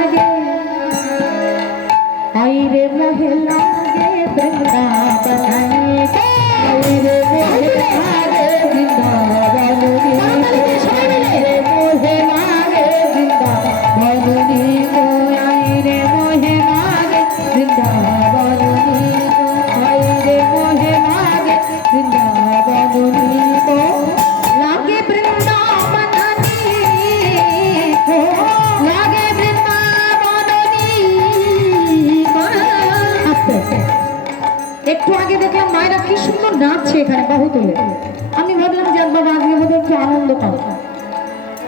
लागे आई रे मोहे लागे वृंदावन आई रे मोहे लागे वृंदावन रे मोहे लागे वृंदावन रे आई रे मोहे लागे वृंदावन रे आई रे मोहे लागे वृंदावन रे लागे वृंदावन लागे একটু আগে দেখলাম মায়েরা কি সুন্দর নাচছে এখানে বাহু তুলে। আমি ভাবলাম যে বাবা আজকে বোধহয় একটু আনন্দ পাবো,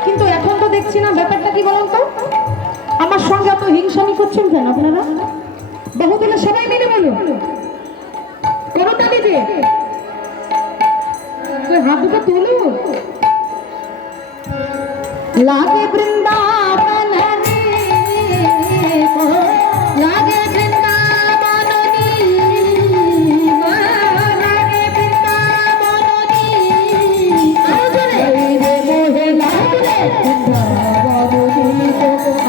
কিন্তু এখন তো দেখছি না। ব্যাপারটা কি বলুন তো? আমার সঙ্গে এত হিংসামি করছেন কেন আপনারা? বাহু তুলে সবাই মিলে বলুন, কোনটা দিবে? হাত দুটো তুলুন। लागे वृंदावन लागे वृंदावन लागे वृंदावन आई रे मोहे लागे वृंदावन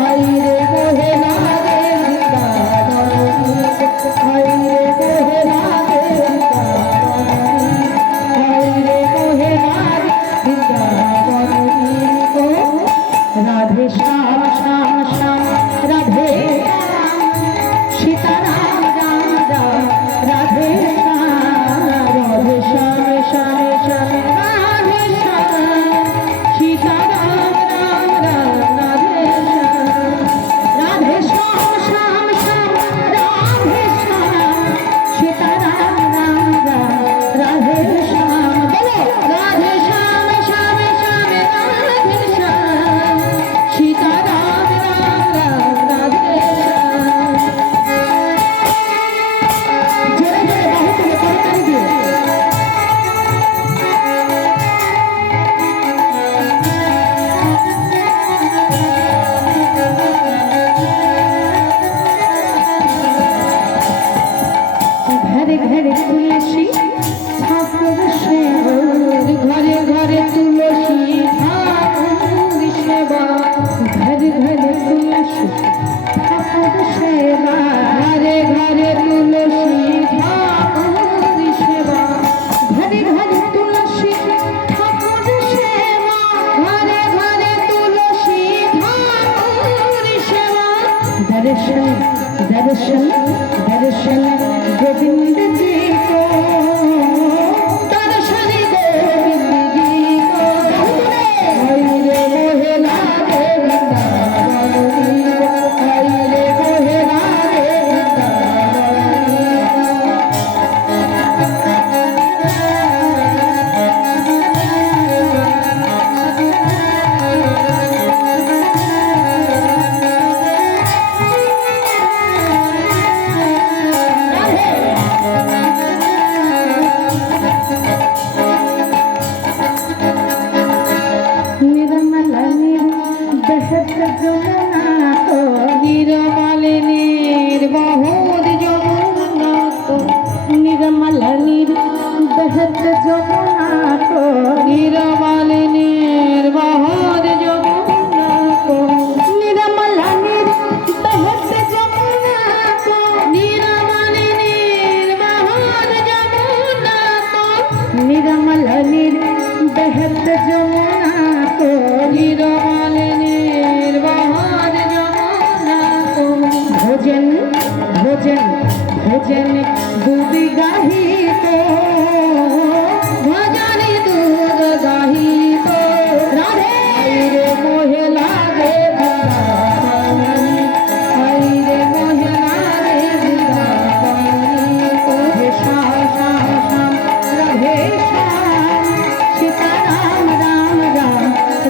आई रे मोहे लागे वृंदावन आई रे मोहे लागे वृंदावन आई रे मोहे लागे वृंदावन राधे श्याम श्याम श्याम राधे राम सीताराम राम राम राधे श्याम राधे श्याम श्याम श्याम राधे श्याम सीताराम राम राम राधे श्याम राधे श्याम श्याम श्याम राधे श्याम सीताराम राम राम राधे श्याम बोलो राधे श्याम श्याम श्याम राधे श्याम सीताराम राम राम राधे श्याम। जोरे जोरे बाहु तुले करताली दिए। घरे घरे तुलसी ठाकुर सेवा घरे घरे तुलसी ठाकुर सेवा घरे घरे तुलसी ठाकुर सेवा घरे घरे तुलसी ठाकुर सेवा घरे घरे तुलसी ठाकुर सेवा घरे घरे तुलसी ठाकुर सेवा दर्शन दर्शन दर्शन गोविंद जी को दर्शन गोविंद जी को आई रे मोहे लागे वृंदावन आई रे मोहे लागे बहत जमुना को निरमालिनीर बहत जमुना को निरमालिनीर बहत जमुना को निरमालिनीर बहत जमुना को निरमालिनीर बहत जमुना को निरमालिनीर बहत जमुना को भोजन भोजन भोजन दूध गाही को भजन दूध गाही को राधे रे मोहे लागे वृंदावन आई रे मोहे लागे वृंदावन को श्याम श्याम श्याम राधे श्याम सीताराम राम राम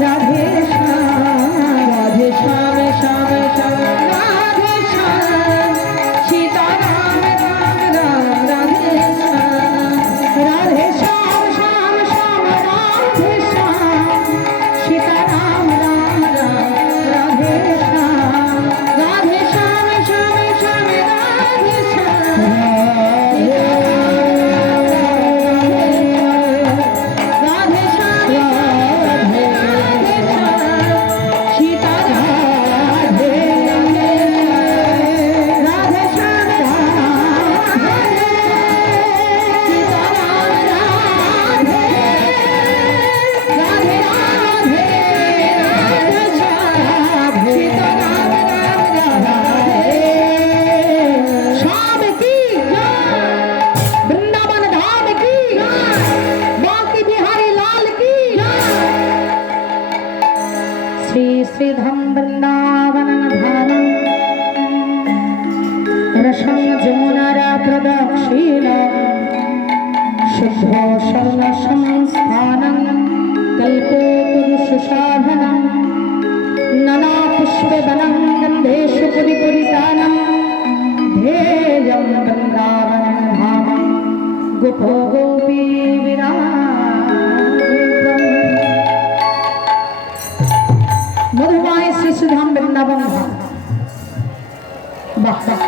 राधे श्याम श्याम श्याम राधे श्याम सीताराम राम राम राधे श्याम বাহ বাহ,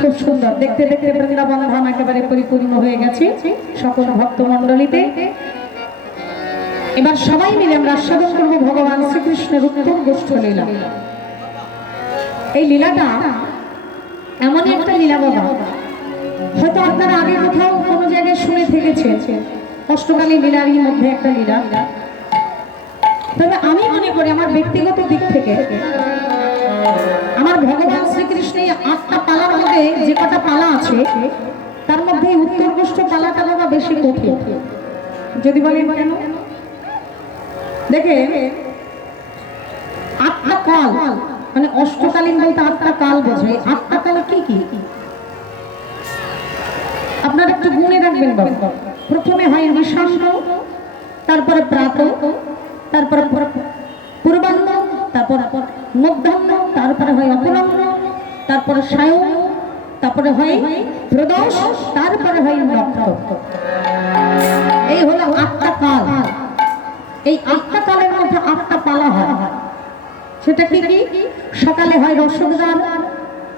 খুব সুন্দর। দেখতে দেখতে বৃন্দাবন ধাম একেবারে পরিপূর্ণ হয়ে গেছে সকল ভক্ত মণ্ডলীতে। এবার সবাই মিলে আমরা আস্বাদন করবো ভগবান শ্রীকৃষ্ণের উত্তর গোষ্ঠ লীলা। এই লীলাটা এমনই একটা লীলা বাবা, হয়তো আপনারা আগে কোথাও কোনো জায়গায় শুনে থেকেছেন, অষ্টকালী লীলারই মধ্যে একটা লীলা। তবে আমি মনে করি আমার ব্যক্তিগত দিক থেকে আমার ভগবান শ্রীকৃষ্ণের 8টা পালার মধ্যে যে কটা পালা আছে তার মধ্যে উত্তর গোষ্ঠ পালাটা বাবা বেশি কঠিন। যদি বলেন কেন, দেখে 8টা কাল, মানে অষ্টকালীন বলতে 8টা কাল বোঝায়। 8টা কাল কি কি আপনারা একটু গুনে রাখবেন বাবা। প্রথমে হয় নিশান্ত, তারপরে প্রাত, তারপরে পূর্বাহ্ন, তারপর মধ্যাহ্ন, তারপরে হয় অপরাহ্ন, তারপরে সায়ং, তারপরে হয় প্রদোষ, তারপরে হয় নক্ষত্র। এই হলো 8টা কাল। এই 8টা কালের মধ্যে 8টা পালা হয়। সেটা কি কি? সকালে হয় রসদান,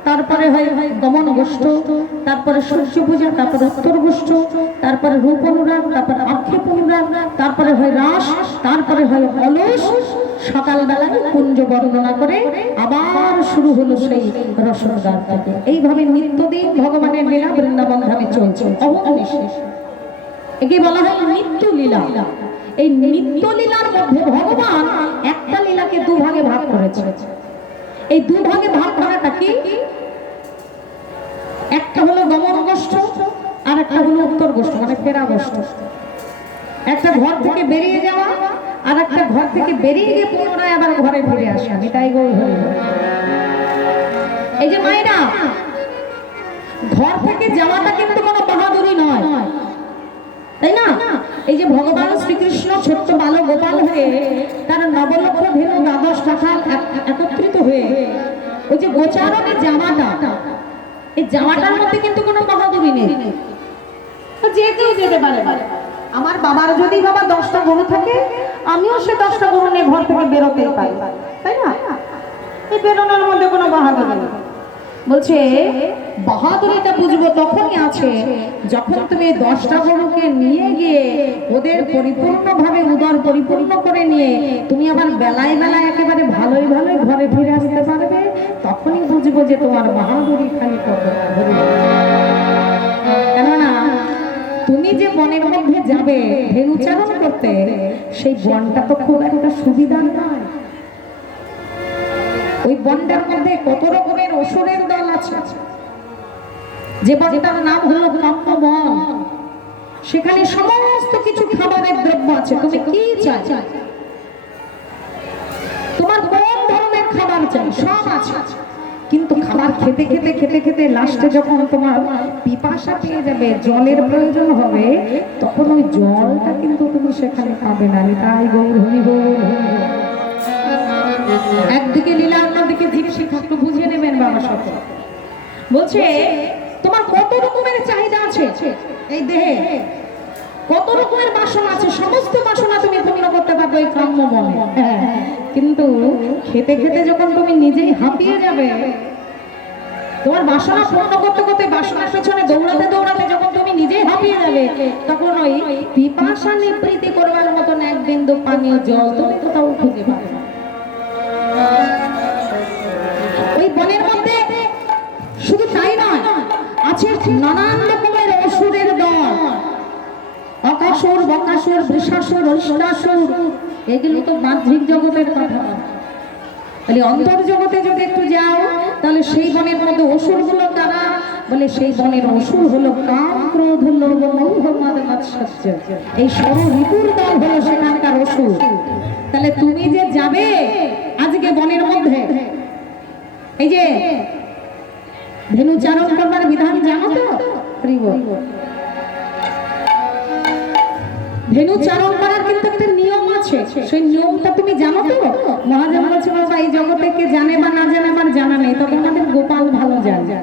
তারপরে হয় গমন গোষ্ঠ, তারপরে সূর্য পূজা, তারপরে উত্তর গোষ্ঠ, তারপরে রূপ অনুরাগ, তারপরে আক্ষেপ অনুরাগ, তারপরে হয় রাস, তারপরে হয় অলস। সকালবেলায় কুঞ্জ বর্ণনা করে আবার শুরু হলো সেই রসদান থেকে। এইভাবে নিত্যদিন ভগবানের লীলা বৃন্দাবন ধামে চলছে অহর্নিশে। একে বলা হয় নিত্য লীলা। এই নিত্য লীলার মধ্যে ভগবান একটা লীলাকে দুভাগে ভাগ করেছে। এই দুভাগে ভাগ করাটা কি? একটা হলো গমন গোষ্ঠ আর একটা হলো উত্তর গোষ্ঠ, মানে ফেরা গোষ্ঠ। একটা ঘর থেকে বেরিয়ে যাওয়া আর একটা ঘর থেকে বেরিয়ে গিয়ে পুনরায় আবার ঘরে ফিরে আসা। এটাই গৌর হরি। এই যে মায়েরা, ঘর থেকে যাওয়াটা কিন্তু কোনো বাহাদুরি নয়, তাই না? এই যে ভগবান শ্রীকৃষ্ণ ছোট্ট বালক গোপাল হয়ে তার নবলক্ষ ধেনু দ্বাদশ রাখাল একত্রিত হয়ে ওই যে গোচারণে যাওয়াটা, এই যাওয়াটার মধ্যে কিন্তু কোনো বাহাদুরি নেই। যে কেউ যেতে পারে। আমার বাবার যদি বাবা 10টা গরু থাকে, আমিও সে 10টা গরু নিয়ে ঘর থেকে বেরোতেই পারি, তাই না? এই বেরোনোর মধ্যে কোনো বাহাদুরি নেই। বলছে বাহাদুরিটা বুঝবো তখনই আছে যখন তুমি 10টা গরুকে নিয়ে গিয়ে ওদের পরিপূর্ণভাবে উদর পরিপূর্ণ করে নিয়ে তুমি আবার বেলায় বেলায় একেবারে ভালোই ভালোই ঘরে ফিরে আসতে পারবে। তখনই বুঝবো যে তোমার বাহাদুরি খালি কত। কেননা তুমি যে বনের মধ্যে যাবে ধেনুচারণ করতে, সেই বনটা তো খুব একটা সুবিধা নয়। ওই বনটার মধ্যে কত রকমের অসুরের দল আছে। যে বনটার নাম হলো কাম্য বন। সেখানে সমস্ত কিছু খাবারের দ্রব্য আছে। তুমি কি চাই, তোমার কোন ধরনের খাবার চাই, সব আছে। কিন্তু খাবার খেতে খেতে খেতে খেতে লাস্টে যখন তোমার পিপাসা পেয়ে যাবে, জলের প্রয়োজন হবে, তখন ওই জলটা কিন্তু তুমি সেখানে পাবে না। তাই গৌর হরি বল। একদিকে লীলা, অন্যদিকে জীব শিক্ষা, একটু বুঝে নেবেন বাবা। সব বলছে তোমার কত রকমের চাহিদা আছে এই দেহে, কত রকমের বাসনা আছে, সমস্ত বাসনা তুমি পূর্ণ করতে পারবে ওই কাম্য বনে। কিন্তু খেতে খেতে যখন তুমি নিজেই হাঁপিয়ে যাবে, তোমার বাসনা পূর্ণ করতে করতে বাসনার পেছনে দৌড়াতে দৌড়াতে যখন তুমি নিজেই হাঁপিয়ে যাবে, তখন ওই পিপাসা নিবৃত্তি করবার মতন এক বিন্দু পানীয় জল তুমি কোথাও খুঁজে পাবে না। ওই বনের মধ্যে শুধু তাই নয়, আছে নানান রকমের অসুরের দল। অকাসুর, বকাসুর, বৃষাসুর, অষ্টাসুর, এগুলো তো বাহ্যিক জগতের কথা। তাহলে অন্তর জগতে যদি একটু যাও, তাহলে সেই বনের মধ্যে অসুরগুলো কারা? বলে সেই বনের অসুর হলো কাম, ক্রোধ, লোভ, মোহ, মদ, মাৎসর্য। এই সর্ব ঋতুর দল হলো সেখানকার অসুর। তাহলে তুমি যে যাবে আজকে বনের মধ্যে, এই যে ধেনুচারণ করবার বিধান জানো তো? ধেনুচারণ করার কিন্তু একটা নিয়ম আছে। সেই নিয়মটা তুমি জানো তো? মহাজন বলছে বাবা এই জগতে কে জানে বা না জানে আমার জানা নেই, তবে আমাদের গোপাল ভালো জানে।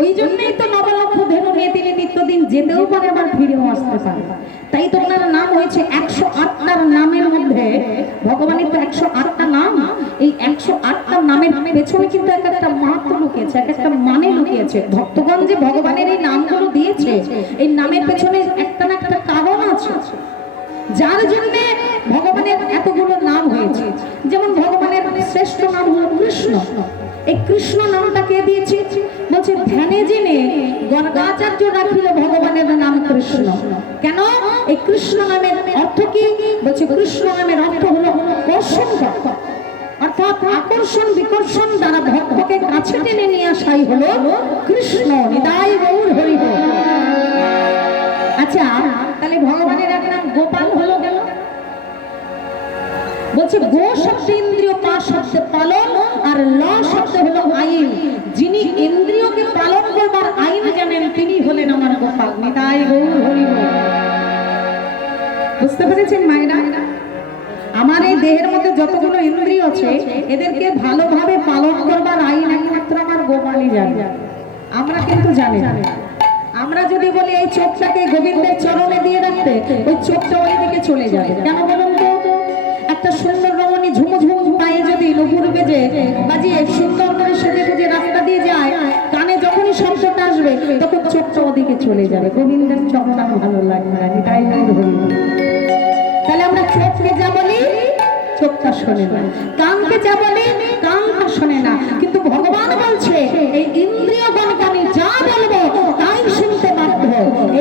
ওই জন্যই তো নবলক্ষ ধেনু নিয়ে তিনি নিত্যদিন যেতেও পারে, আবার ফিরেও আসতে পারে। তাই তো ওনার নাম হয়েছে 108টার নামের মধ্যে। ভগবানের তো 108টা নাম, এই 108টা নামের পেছনে কিন্তু এক একটা মাহাত্ম্য লুকিয়েছে, এক একটা মানে লুকিয়েছে। ভক্তগণ যে ভগবানের এই নামগুলো দিয়েছে, এই নামের পেছনে একটা না একটা কারণ আছে, যার জন্য ভগবানের এতগুলো নাম হয়েছে। যেমন ভগবানের শ্রেষ্ঠ নাম হলো কৃষ্ণ। এই কৃষ্ণ নামটা কে দিয়েছে? বলছে ধ্যানে জেনে গর্গাচার্য রাখিল ভগবানের নাম কৃষ্ণ। কেন? এই কৃষ্ণ নামের অর্থ কি? বলছে কৃষ্ণ নামের অর্থ হলো কর্ষণ, অর্থাৎ আকর্ষণ বিকর্ষণ দ্বারা ভক্তকে কাছে টেনে নিয়ে আসাই হলো কৃষ্ণ। নিতাই গৌর হরি বল। আচ্ছা, তাহলে ভগবানের এক নাম গোপাল হলো কেন? বলছে গো শব্দ ইন্দ্রিয়, পা শব্দ পালন, আর ল শব্দ হলো আইন। যিনি ইন্দ্রিয়কে পালন করবার আইন জানেন তিনি হলেন আমার গোপাল। নিতাই গৌর হরি বল। বুঝতে পেরেছেন মায়েরা? আমার এই দেহের মধ্যে যতগুলো ইন্দ্রিয় আছে এদেরকে ভালোভাবে পালন করবার আইন একমাত্র আমার গোপালই জানে, আমরা কিন্তু জানি না। আমরা যদি বলি এই চোখটাকে গোবিন্দের চরণে দিয়ে রাখতে, ওই চোখটা ওই দিকে চলে যায়। কেন বলুন তো? একটা সুন্দর রমণী ঝুমুঝুমু পায়ে যদি নুপুর বেজে বাজিয়ে সুন্দর করে সেজে গুজে রাস্তা দিয়ে যায়, কানে যখনই শব্দটা আসবে তখন চোখটা ওদিকে চলে যাবে। গোবিন্দের চরণটা ভালো লাগবে না, এটাই ধরি। তাহলে আমরা চোখকে যা বলি চোখটা শোনে না, কানকে যা বলি কানটা শোনে না। কিন্তু ভগবান বলছে এই ইন্দ্রিয়গণকে আমি যা বলবো তাই শুনতে বাধ্য।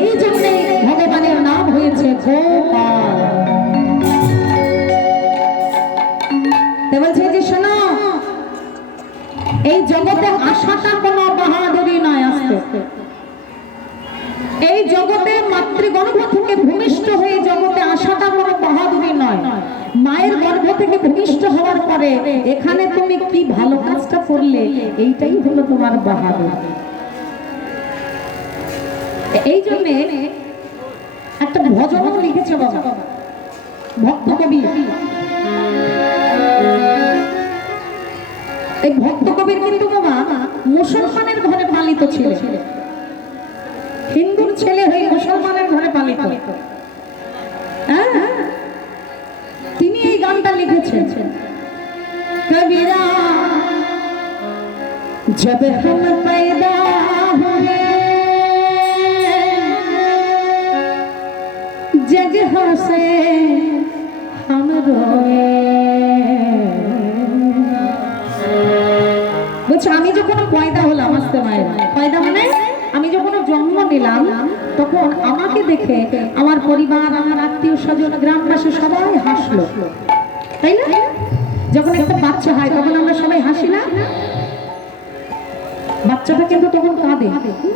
এই জন্য ভগবানের নাম হয়েছে গোপাল। বলছে যে শোনো, এই জগতে আসাটা কোনো বাহাদুরি নয়। আসতে এই জগতে মাতৃগর্ভ থেকে ভূমিষ্ঠ হয়ে জগতে আসাটা কোনো বাহাদুরি নয়। মায়ের গর্ভ থেকে ভূমিষ্ঠ হওয়ার পরে এখানে তুমি কি ভালো কাজটা করলে এইটাই হলো তোমার বাহাদুরি। এই জন্য একটা ভজনও লিখেছে বাবা ভক্ত কবি। এই ভক্ত কবির কিন্তু বাবা মুসলমানের ঘরে পালিত ছিল, হিন্দুর ছেলে হয়ে মুসলমানের ঘরে পালিত। তিনি এই গানটা লিখেছেন, কবিরা জব हम पैदा हुए जगह से हम रोए। বলছে আমি যখন পয়দা হলাম, আসতে মায়ের পয়দা মানে আমি যখন জন্ম নিলাম, তখন আমাকে দেখে আমার পরিবার, আমার আত্মীয় স্বজন, গ্রামবাসী সবাই হাসলো, তাই না? যখন একটা বাচ্চা হয় তখন আমরা সবাই হাসি না? বাচ্চাটা কিন্তু তখন কাঁদে,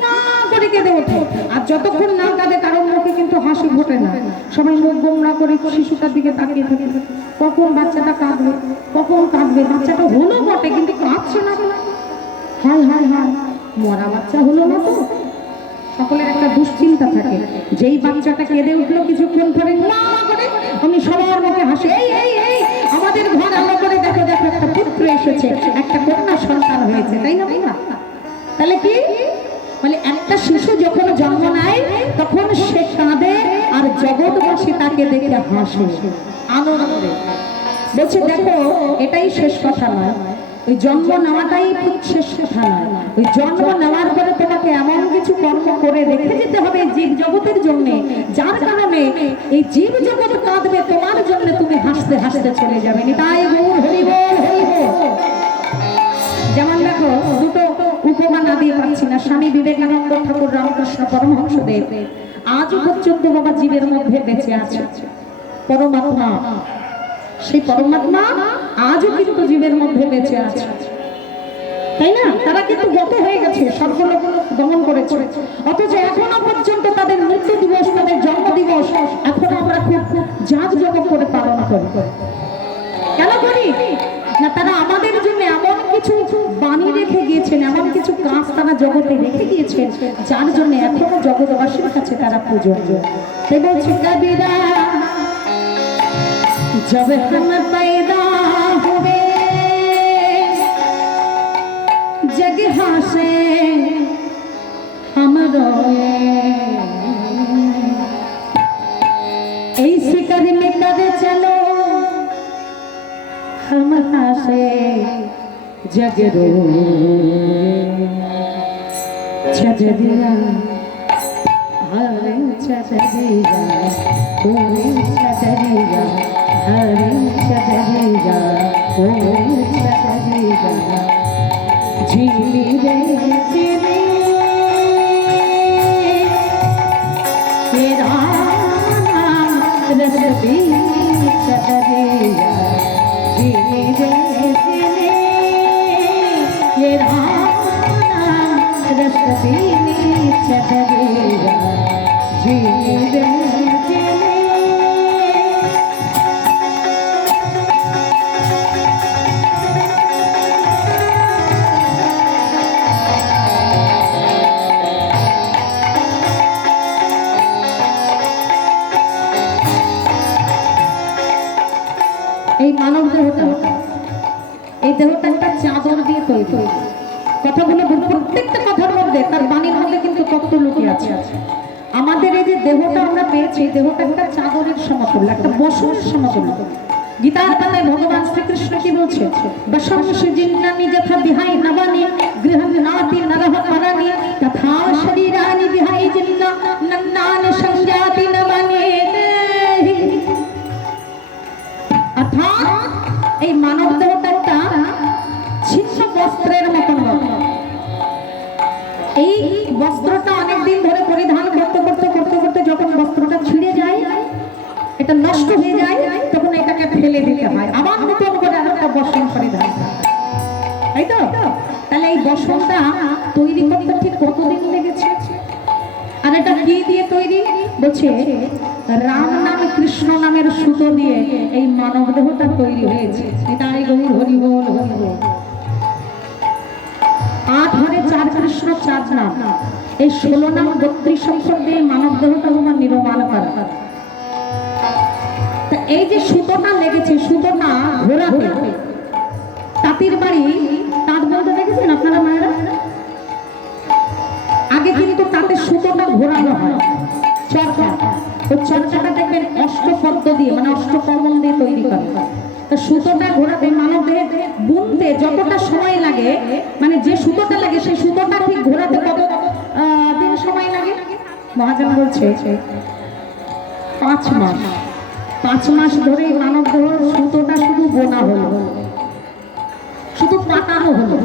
না করে কেঁদে ওঠে। আর যতক্ষণ না কাঁদে কারণ মুখে কিন্তু হাসি ফোটে না, সবাই মুখ গোমরা করে শিশুটার দিকে তাকিয়ে থাকে, কখন বাচ্চাটা কাঁদবে, কখন কাঁদবে। বাচ্চাটা হলো বটে কিন্তু কাঁদছে না, হায় হায় হায় মরা বাচ্চা হলো না তো। সকলের একটা দুশ্চিন্তা থাকে, যেই বাচ্চাটা কেঁদে উঠলো কিছুক্ষণ পরে না করে আমি সবার মুখে হাসি, এই এই এই আমাদের ঘর আলো করে দেখো দেখো একটা পুত্র এসেছে, একটা কন্যা সন্তান হয়েছে, তাই না? তাহলে কি মানে একটা শিশু যখন জন্ম নেয় তখন সে কাঁদে আর জগৎবাসী তাকে দেখে হাসে আনন্দে। বলছে দেখো এটাই শেষ কথা নয়, ওই জন্ম নেওয়াটাই শেষ কথা নয়। ওই জন্ম নেওয়ার পরে তোমাকে এমন কিছু কর্ম করে রেখে যেতে হবে জীব জগতের জন্য, যার কারণে এই জীব জগৎ কাঁদবে তোমার জন্য, তুমি হাসতে হাসতে চলে যাবে। তাই গৌর হরি বল হরি বল। যেমন দেখো দুটো উপমা না দিয়ে পাচ্ছি না। স্বামী বিবেকানন্দ ঠাকুর রামকৃষ্ণ পরমহংসদেব আজও পর্যন্ত বাবা জীবের মধ্যে বেঁচে আছে। পরমাত্মা, সেই পরমাত্মা আজও কিন্তু জীবের মধ্যে বেঁচে আছে, তাই না? তারা কিন্তু গত হয়ে গেছে, সর্বলোক গমন করেছে, অথচ এখনো পর্যন্ত তাদের মৃত্যু দিবস, তাদের জন্ম দিবস এখনো আমরা খুব জাঁকজমক করে পালন করি। কেন করি না? তারা আমাদের জন্য এমন কিছু বাণী রেখে গিয়েছেন, এমন কিছু কাজ তারা জগতে রেখে গিয়েছেন, যার জন্য এখনো জগৎবাসীর কাছে তারা পূজনীয়। তাই বলছে কবিরা जब हम पैदा हुए जगह से हम रोए। ऐसे जगरो छजरिया हरे छजरिया कोई छजरिया हरे छजरिया कोई छजरिया झीली रे झीली तेरा नाम रसबी छजरिया झीली रे झीली तेरा नाम रसबी छजरिया झीली रे এই মানব দেহটা এই দেহটা একটা চাদর দিয়ে তৈরি। কথাগুলো প্রত্যেকটা কথার মধ্যে তার বাণীর মধ্যে কিন্তু তত্ত্ব লুকিয়ে আছে। আমাদের এই যে দেহটা আমরা পেয়েছি, দেহটা একটা চাদরের সমতুল্য, একটা বসনের সমতুল্য। গীতার পাতায় ভগবান শ্রীকৃষ্ণ কি বলছে? বশং সৃজিন্নানি যথা বিহাই নবানি গৃহং নাতি নরহ পরানি তথা শরীরানি বিহাই জিন্না নন্নানি সংজাতি নবানি। অর্থাৎ এই মানব দেহটা একটা ছিন্ন বস্ত্রের মতন। এই বস্ত্রটা অনেকদিন ধরে পরিধান করতে করতে করতে করতে যখন বস্ত্রটা ছিঁড়ে যায়, এটা নষ্ট হয়ে যায়, তখন এটাকে ফেলে দিতে হয়, আবার নতুন করে আরেকটা বস্ত্র পরিধান, তাই তো? তাহলে এই বস্ত্রটা তৈরি করতে ঠিক কতদিন লেগেছে? আর এটা কি দিয়ে তৈরি? বলছে রাম নাম কৃষ্ণ নামের সুতো দিয়ে এই মানব দেহটা তৈরি হয়েছে। এটাই গৌর হরি বল হরি বল। 8 ঘরে 4 কৃষ্ণ 4 নাম, এই 16 নাম 32 অক্ষর দিয়ে মানব দেহটা তোমার নির্মাণ করা। তা এই যে সুতোটা লেগেছে, সুতোটা ঘোরাতে তাঁতির বাড়ি তাঁত বলতে দেখেছেন আপনারা মায়েরা? আগে কিন্তু তাঁতের সুতোটা ঘোরানো হয় চরকা। ওই চরকাটা দেখবেন অষ্টপদ্ম দিয়ে, মানে অষ্টকমল দিয়ে তৈরি করা। তা সুতোটা ঘোরাতে মানব দেহে বুনতে যতটা সময় লাগে, মানে যে সুতোটা লাগে সেই সুতোটা ঠিক ঘোরাতে কত দিন সময় লাগে? মহাজন বলছে 5 মাস। 5 মাস ধরে মানব দেহ সুতোটা শুধু বোনা হলো, শুধু পাতানো হলো।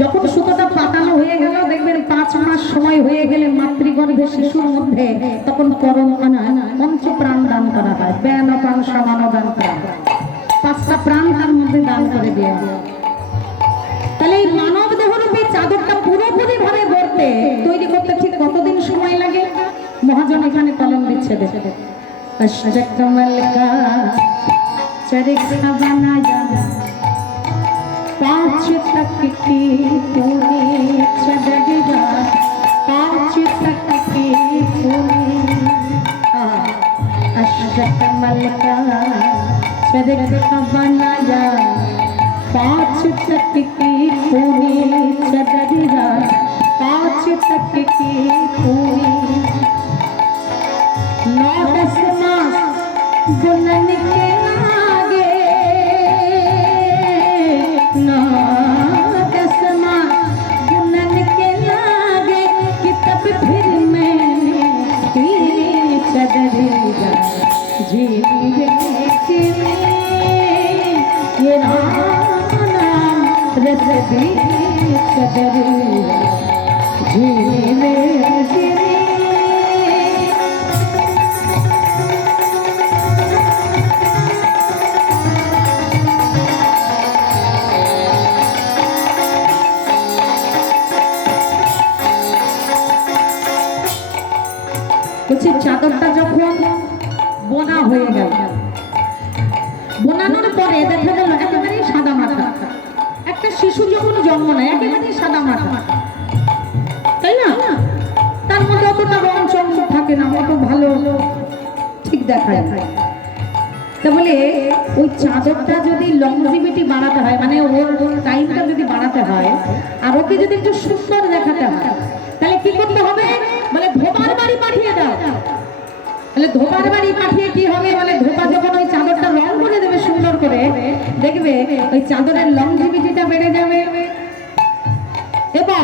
যখন সুতোটা পাতানো হয়ে গেল, দেখবেন 5 মাস সময় হয়ে গেলে মাতৃগর্ভে শিশুর মধ্যে তখন পঞ্চ প্রাণ দান করা হয়। ব্যান প্রাণ সমান দান করা হয়, 5টা প্রাণ তার মধ্যে দান করে দেওয়া হয়। তাহলে এই মানব দেহরূপী চাদরটা পুরোপুরি ভাবে গড়তে তৈরি করতে ঠিক কতদিন সময় লাগে? মহাজন এখানে কলম দিচ্ছে, দেখে কমল কা চরিত্র বানায়া 5 तक की तूने छजरिया 5 तक की तूने अष्टकमल का चरित्र बनाया 5 तक की तूने छजरिया 5 तक की तूने 9-10 मास बुनन के आगे 9-10 मास बुनन के लागे कि तब फिर मैंने तेरी चदरिया झीले ये राम नाम रसबी चदरिया झीले চাদরটা যখন বোনা হয়ে গেল, বোনানোর পরে দেখা গেল একেবারেই সাদা মাথা। একটা শিশু যখন জন্ম নেয় একেবারেই সাদা মাথা, তাই না? তার মধ্যে অতটা রং চঞ্চ থাকে না, অত ভালো ঠিক দেখায়। তা বলে ওই চাদরটা যদি লংজিভিটি বাড়াতে হয়, মানে ওর টাইমটা যদি বাড়াতে হয়, আর ওকে যদি একটু সুন্দর দেখাতে হয়, তাহলে কি করতে হবে? বলে ধোবার বাড়ি পাঠিয়ে দাও। তাহলে ধোবার বাড়ি পাঠিয়ে কি হবে? বলে ধোপা যখন ওই চাদরটা রং করে দেবে সুন্দর করে, দেখবে ওই চাদরের লংজিভিটিটা বেড়ে যাবে এবং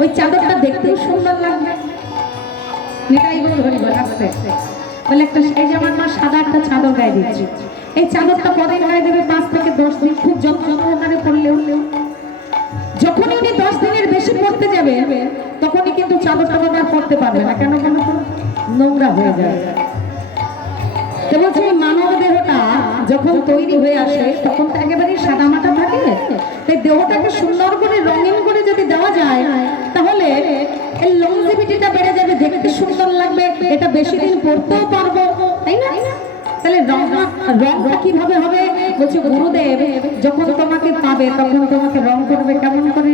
ওই চাদরটা দেখতেও সুন্দর লাগবে। নিতাই গৌর হরি বল আসতে বলে একটা এই যে আমার মা সাদা একটা চাদর গায়ে দিচ্ছে, এই চাদরটা কদিন গায়ে দেবে? 5 থেকে 10 দিন, খুব যত্ন সহকারে পড়লেও। যখনই উনি 10 দিনের বেশি পড়তে যাবে তখনই কিন্তু চাদরটা আর পড়তে পারবে না। কেন? কেন? নোংরা হয়ে যায়। তো বলছে মানব দেহটা যখন তৈরি হয়ে আসে তখন তো একেবারেই সাদামাটা থাকে, তাই দেহটাকে সুন্দর করে রঙিন করে যদি দেওয়া যায় তাহলে এর লংজিভিটিটা বেড়ে যাবে, দেখতে সুন্দর লাগবে, এটা বেশি দিন পড়তেও পারবো, তাই না? তাহলে রংটা কিভাবে হবে? বলছে গুরুদেব যখন তোমাকে পাবে তখন তোমাকে রং করবে কেমন করে?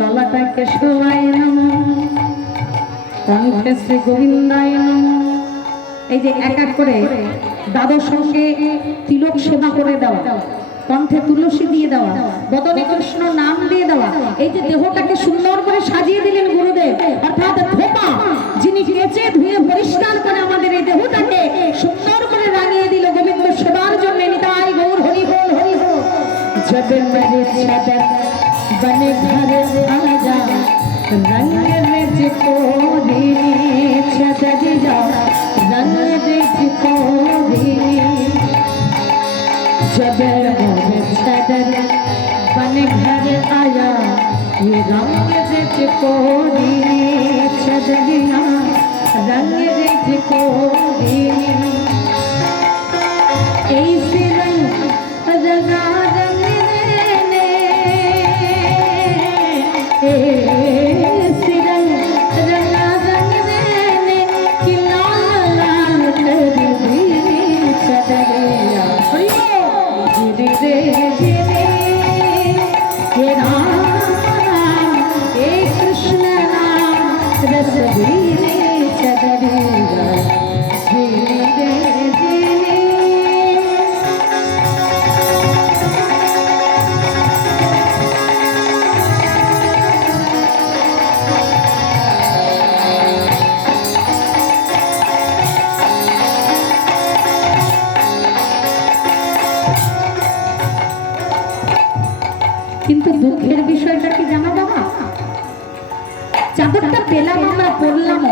লালাটায় কেশবায় নমঃ, কণ্ঠে শ্রী গোবিন্দায় নমঃ। এই যে এক এক করে দাদর সঙ্গে তিলক সেবা করে দেওয়া, কণ্ঠে তুলসী দিয়ে দেওয়া, বদনে কৃষ্ণ নাম দিয়ে দেওয়া, এই যে দেহটাকে সুন্দর করে সাজিয়ে দিলেন গুরুদেব, অর্থাৎ ধোপা যিনি কেচে ধুয়ে পরিষ্কার করে আমাদের এই দেহটাকে সুন্দর করে রাঙিয়ে দিল গোবিন্দ সেবার জন্য। নিতাই গৌর হরি বল, হরি বল। जब मेरे चादर बने घर आजा, रंग मुझको दे चादरिया, रंग मुझको दे। जब मेरे चादर बने घर आया, ये रंग मुझको दे चादरिया, रंग मुझको दे। ऐसे रंग रंगा কিন্তু দুঃখের বিষয়টা কি জানো বাবা? চাদরটা পেলাম আমরা, পড়লাম,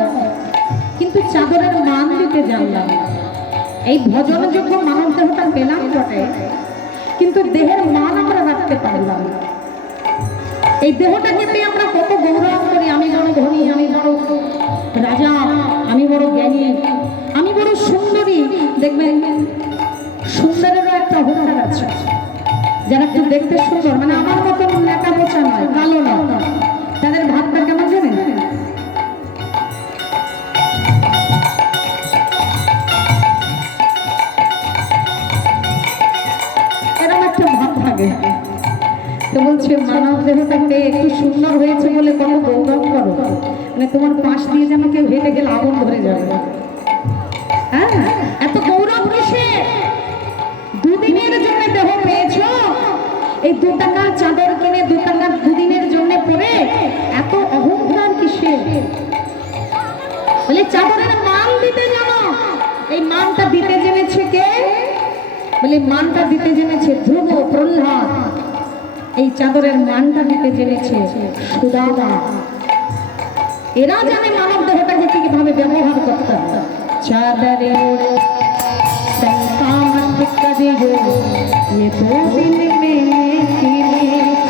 কিন্তু চাদরের মান দিতে জানলাম। এই ভজনযোগ্য মানব দেহটা পেলাম বটে, কিন্তু দেহের মান আমরা রাখতে পারলাম। এই দেহটাকে পেয়ে আমরা কত গৌরব করি, আমি বড় ধনী, আমি বড় রাজা, আমি বড় জ্ঞানী, আমি বড় সুন্দরী। দেখবেন সুন্দরেরও একটা অহংকার আছে। যারা একটু দেখতে সুন্দর, মানে আমার মতো লেখা বোঝা নয়, কালো নয়, তাদের ভাবটা কেমন জানেন? এরকম একটা ভাব থাকে। তো বলছে মানব দেহটাকে একটু সুন্দর হয়েছে বলে কত গৌরব করো, মানে তোমার পাশ দিয়ে যেন কেউ হেঁটে গেলে আগুন ধরে যাবে। হ্যাঁ, এত গৌরব কিসে? দুদিনের জন্য দেহ পেয়েছো, এই 2 টাকার চাদর কিনে 2 টাকার দুদিনের জন্য পরে এত অহংকার কিসে? বলে চাদরের মান দিতে জানো। এই মানটা দিতে জেনেছে কে? বলে মানটা দিতে জেনেছে ধ্রুব, প্রহ্লাদ। এই চাদরের মানটা দিতে জেনেছে সুদামা। এরা জানে মানব দেহটাকে কিভাবে ব্যবহার করতে হবে। চাদরে ये 2 दिन में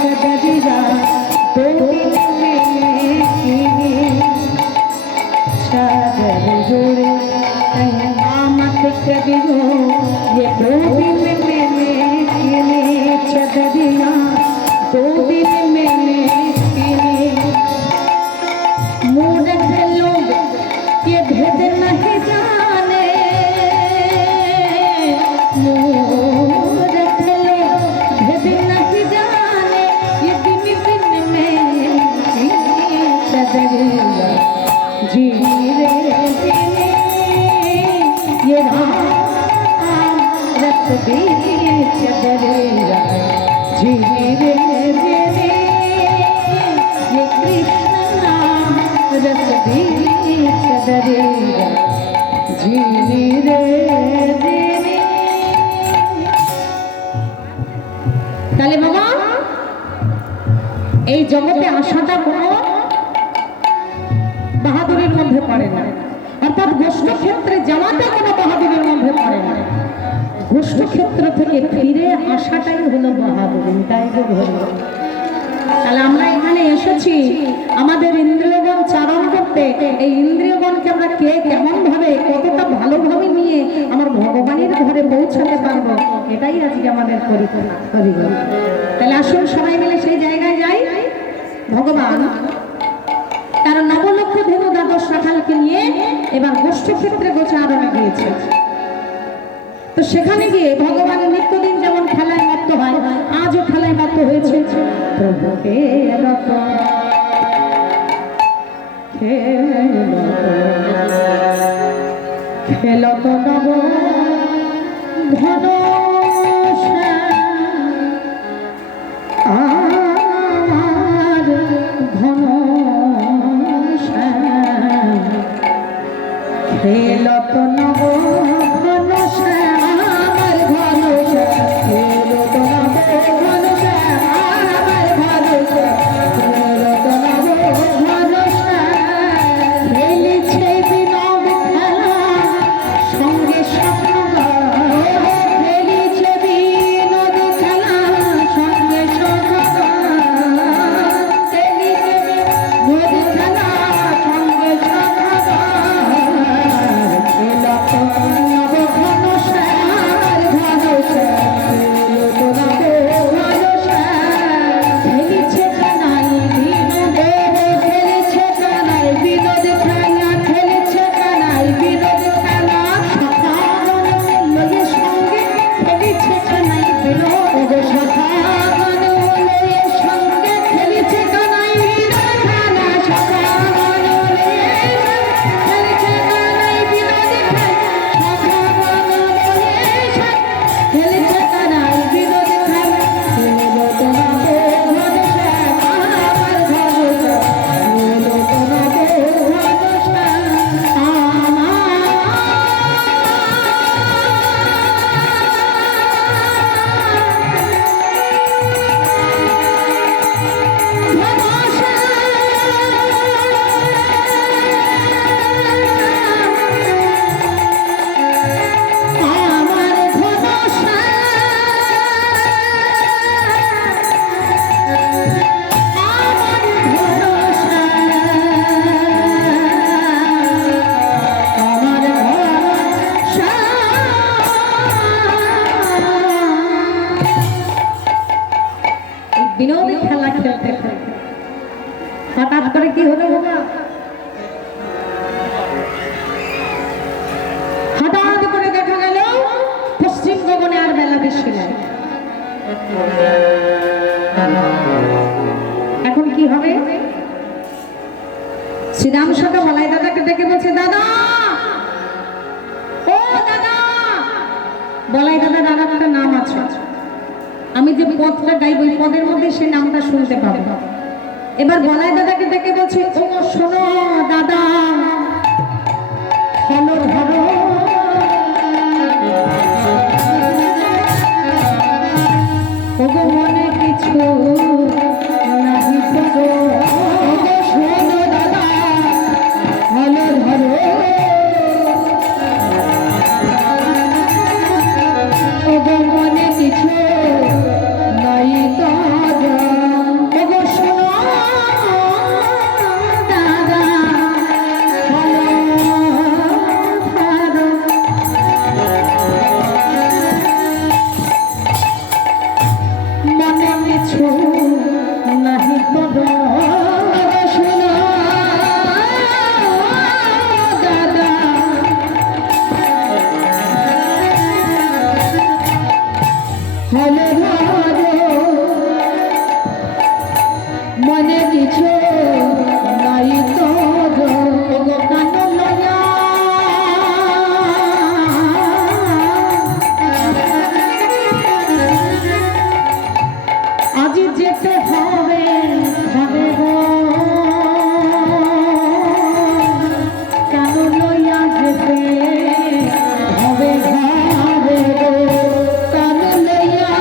चादरिया, 2 दिन में चादर जोड़े मत करियो, ये 2 दिन में चादरिया, 2 दिन में मूर्ख लोग ये भेद नहीं जाने, জগতে আসাটা কোনো বাহাদুরের মধ্যে পড়ে না, অর্থাৎ গোষ্ঠ ক্ষেত্রে যাওয়াটা কোনো বাহাদুরের মধ্যে পড়ে না। গোষ্ঠ ক্ষেত্র থেকে ফিরে আসাটাই হলো বাহাদুরি, তাই তো হলো। তাহলে আমরা এখানে এসেছি আমাদের ইন্দ্রিয়গণ চারণ করতে। এই ইন্দ্রিয়গণকে আমরা কে কেমন ভাবে কতটা ভালোভাবে নিয়ে আমার ভগবানের ঘরে পৌঁছাতে পারবো, এটাই আজকে আমাদের পরিকল্পনা। তাহলে আসুন সবাই মিলে সেই জায়গায় যাই। ভগবান তার নবলক্ষ ধেনু দ্বাদশ রাখালকে নিয়ে এবার গোষ্ঠ ক্ষেত্রে গোচারণে গিয়েছে। তো সেখানে গিয়ে ভগবান নিত্যদিন যেমন খেলায় মত্ত হয়, আজও খেলায় মত্ত হয়েছে। প্রভুকে খেলত নব ধন আমার ধন খেলত নব বিনোদী খেলা খেলতে হঠাৎ করে কি হলো বাবা, হঠাৎ করে দেখা গেল পশ্চিম গগনে আর বেলা বেশি নাই। এখন কি হবে? শ্রীরাম সঙ্গে বলাই দাদাকে ডেকে বলছে, দাদা ও দাদা। বলাই দাদার আর একটা নাম আছে, আমি যে পদটা গাইব ওই পদের মধ্যে সে নামটা শুনতে পাবো। এবার বলাই দাদাকে ডেকে বলছে, ও শোনো দাদা, হলো ধরো ওগো মনে কিছু নাহি করো, শোনো দাদা হলো ধরো ওগো মনে কিছু মনে কিছু নাই তো আজ যেতে হবে হবে কেন লইয়া যেতে হবে হবে কেন লইয়া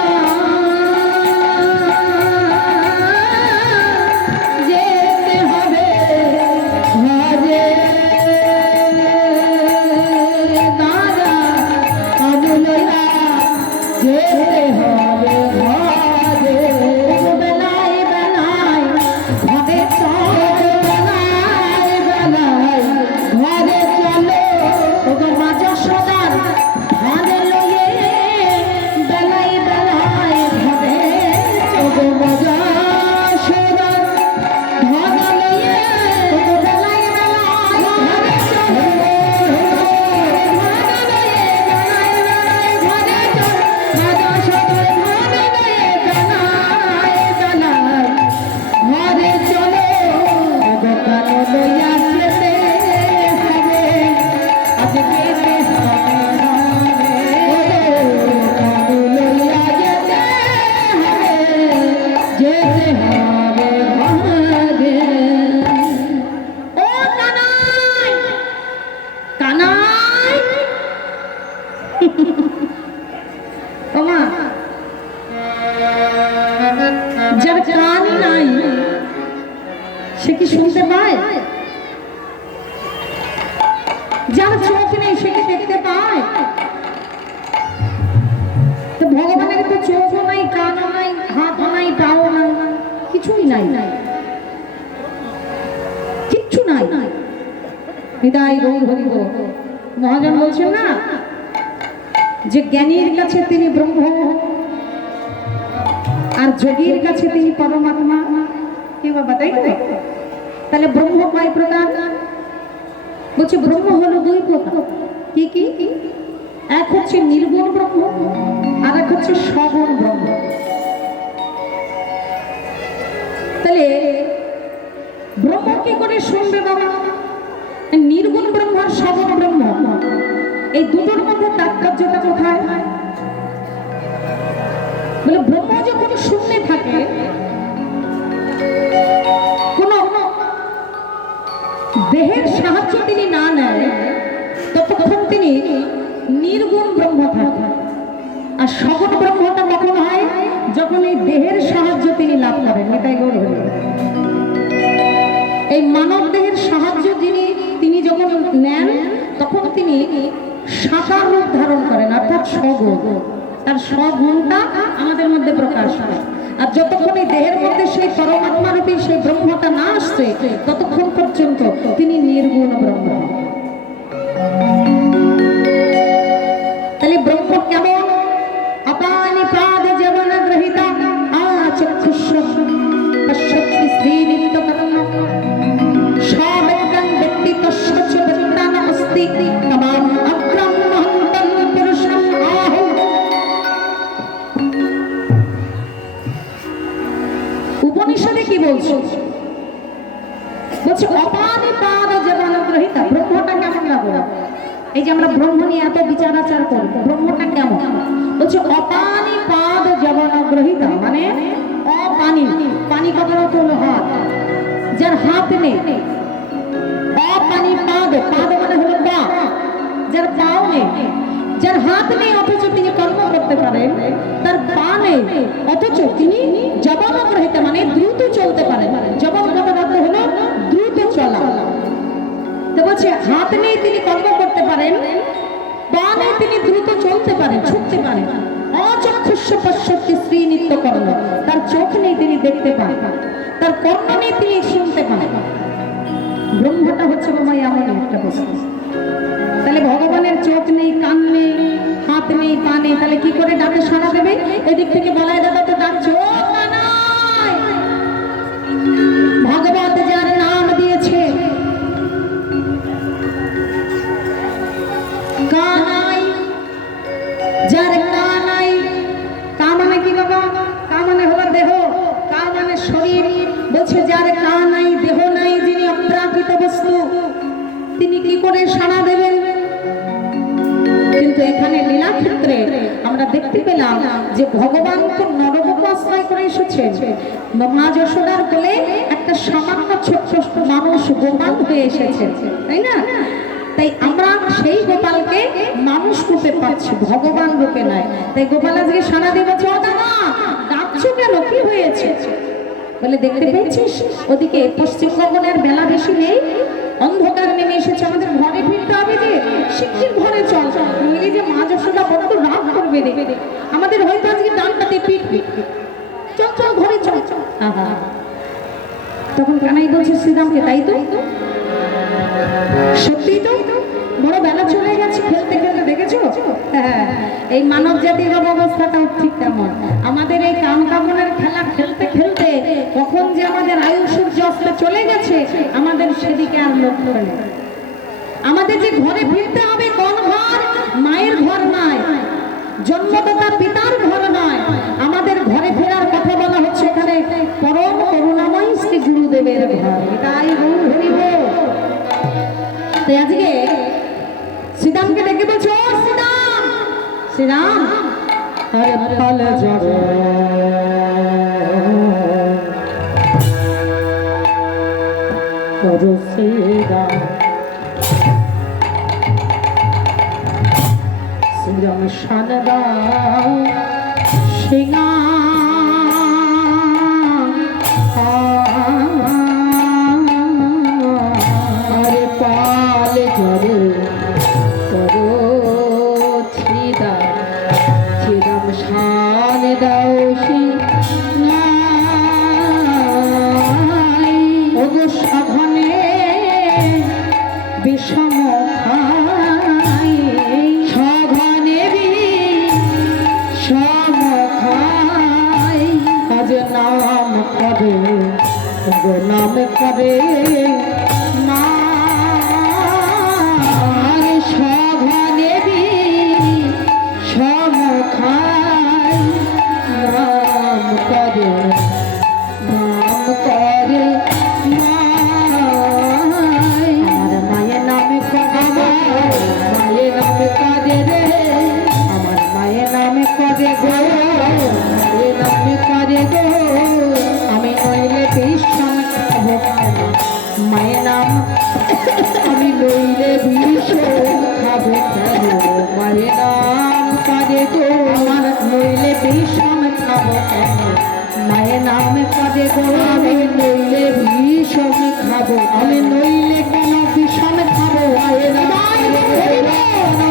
যার কানই নাই সে কি শুনতে পায়? যার চোখ নেই সে কি দেখতে পায়? তো ভগবানের তো চোখও নাই, কানও নাই, হাতও নাই, পাও নাই, কিছুই নাই, কিচ্ছু নাই। হৃদয় গৌর হরিব মহাজন বলছেন না যে জ্ঞানীর কাছে তিনি ব্রহ্ম আর যোগীর কাছে তিনি পরমাত্মা। কি বাবা, তাই তো? তাহলে ব্রহ্ম কয় প্রকার? বলছে ব্রহ্ম হলো দুই প্রকার। কি কি? এক হচ্ছে নির্গুণ ব্রহ্ম আর এক হচ্ছে সগুণ ব্রহ্ম। তাহলে ব্রহ্ম কি করে শুনবে বাবা? নির্গুণ ব্রহ্ম আর সগুণ ব্রহ্ম, এই দুটোর মধ্যে তাৎপর্যটা কোথায়? বলে ব্রহ্ম যখন শূন্যে থাকে, কোন দেহের সাহায্য তিনি না নেয়, ততক্ষণ তিনি নির্গুণ ব্রহ্ম থাকে। আর সগুণ ব্রহ্মটা কখন হয়? যখন এই দেহের সাহায্য তিনি লাভ করেন। এটাই গৌর হরিব। এই মানব দেহের সাহায্য তিনি যখন নেন তখন তিনি সাকার রূপ ধারণ করেন, অর্থাৎ সগুণ। তার সগুণটা আমাদের মধ্যে প্রকাশ পায়। আর যতক্ষণ এই দেহের মধ্যে সেই পরমাত্মা রূপী সেই ব্রহ্মটা না আসছে ততক্ষণ পর্যন্ত তিনি নির্গুণ ব্রহ্ম। তাহলে ব্রহ্ম কেমন? অপানি পাদ জীবন গ্রহীতা আচক্ষুষ্য পশ্যতি শ্রী নিত্যকর্ম সবেদং ব্যক্তি তস্য চ বৃন্দান অস্তি তমাম অগ্রম মহন্তং পুরুষম আহু। উপনিষদে কি বলছে? বলছে অপানি পাদ জীবন গ্রহীতা। ব্রহ্মটা কেমন লাগবে? এই যে আমরা ব্রহ্ম নিয়ে এত বিচার আচার করি, ব্রহ্মটা কেমন? বলছে অপানি পাদ জীবন গ্রহীতা, মানে অপানি, পানি কথার অর্থ হলো হাত, যার হাত নেই। অপানি পাদ, পাদ মানে হলো পা, যার পাও নেই, যার হাত নেই অথচ তিনি কর্ম করতে পারেন, তার পা নেই অথচ তিনি জীবন গ্রহীতা মানে দ্রুত চলতে পারেন। জীবন কথার অর্থ হলো দ্রুত চলা। তো বলছে হাত নেই তিনি কর্ম করতে পারেন, পা নেই তিনি দ্রুত চলতে পারেন, ছুটতে পারেন। অচক্ষুষ্য পশ্যতি শ্রী নিত্যকর্ম, তার চোখ নেই তিনি দেখতে পান, তার কর্ণ নেই তিনি শুনতে পান। ব্রহ্মটা হচ্ছে বোমাই এমন একটা বস্তু। তাহলে ভগবানের চোখ নেই, কান নেই, হাত নেই, পা নেই, তাহলে কি করে ডাকে সাড়া দেবে? এদিক থেকে বলাই দাদা তো ডাকছে ও কানাই। ভগবত যার নাম দিয়েছে কানাই, যার কানাই। কা মানে কি বাবা? কা মানে হলো দেহ, কা মানে শরীর। বলছে যার কা নাই, দেহ নাই, যিনি অপ্রাকৃত বস্তু, তিনি কি করে সাড়া দেবেন? কিন্তু এখানে লীলা ক্ষেত্রে আমরা দেখতে পেলাম যে ভগবান তো নররূপ আশ্রয় করে এসেছেন। মা যশোদার কোলে একটা সামান্য ছোট্ট মানুষ গোপাল হয়ে এসেছেন, তাই না? তাই আমরা সেই গোপালকে মানুষ রূপে পাচ্ছি, ভগবান রূপে নয়। তাই গোপাল আজকে সারা দেব চৌদামা ডাকছো কেন, কি হয়েছে? বলে দেখতে পেয়েছিস ওদিকে পশ্চিম গগনের বেলা বেশি নেই, অন্ধকার নেমে এসেছে, আমাদের ঘরে ফিরতে হবে, যে শিক্ষির ঘরে চল। নইলে যে মা যশোদা বড্ড রাগ করবে রে, আমাদের হয়তো আজকে ডানটাতে পিটবে, চল চল ঘরে চল। তখন কানাই বলছে শ্রীরামকে, তাই তো, সত্যি তো, বড় বেলা চলে গেছে, খেলতে খেলতে দেখেছো? হ্যাঁ, এই মানব জাতির অবস্থাটাও ঠিক তেমন। আমাদের এই কাম কামনের খেলা খেলতে খেলতে কখন যে আমাদের আয়ু সূর্য অস্ত চলে গেছে, আমাদের সেদিকে আর লক্ষ্য নেই। আমাদের যে ঘরে ফিরতে হবে, কোন ঘর? মায়ের ঘর নয়, জন্মদাতা পিতার ঘর নয়, আমাদের ঘরে ফেরার কথা বলা হচ্ছে এখানে পরম করুণাময় শ্রী গুরুদেবের ঘর। এটাই গৌর হরিব। আজকে শ্রীরামকে ডেকে বলছো, ও শ্রীরাম, শ্রীরাম হরে ফল যাবে করো শ্রীরাম, শ্রীরাম শানদা সিংহা খাবে গো নাম করে মা সভা দেবী সম খায় নাম করে আমার মায়ের নামে মায়ের নামে কাঁদে রে আমার মায়ের নামে কাঁদে গো মায়ের নামে কাঁদে গো আমি নইলে ভীষণ খাবো মায়ের নাম আমি নইলে ভীষণ খাবো কেন মায়ের নাম কাঁদে গো আমার নইলে ভীষণ খাবো কেন মায়ের নামে কাঁদে গো আমি নইলে ভীষণ খাবো আমি নইলে কেন ভীষণ খাবো মায়ের নাম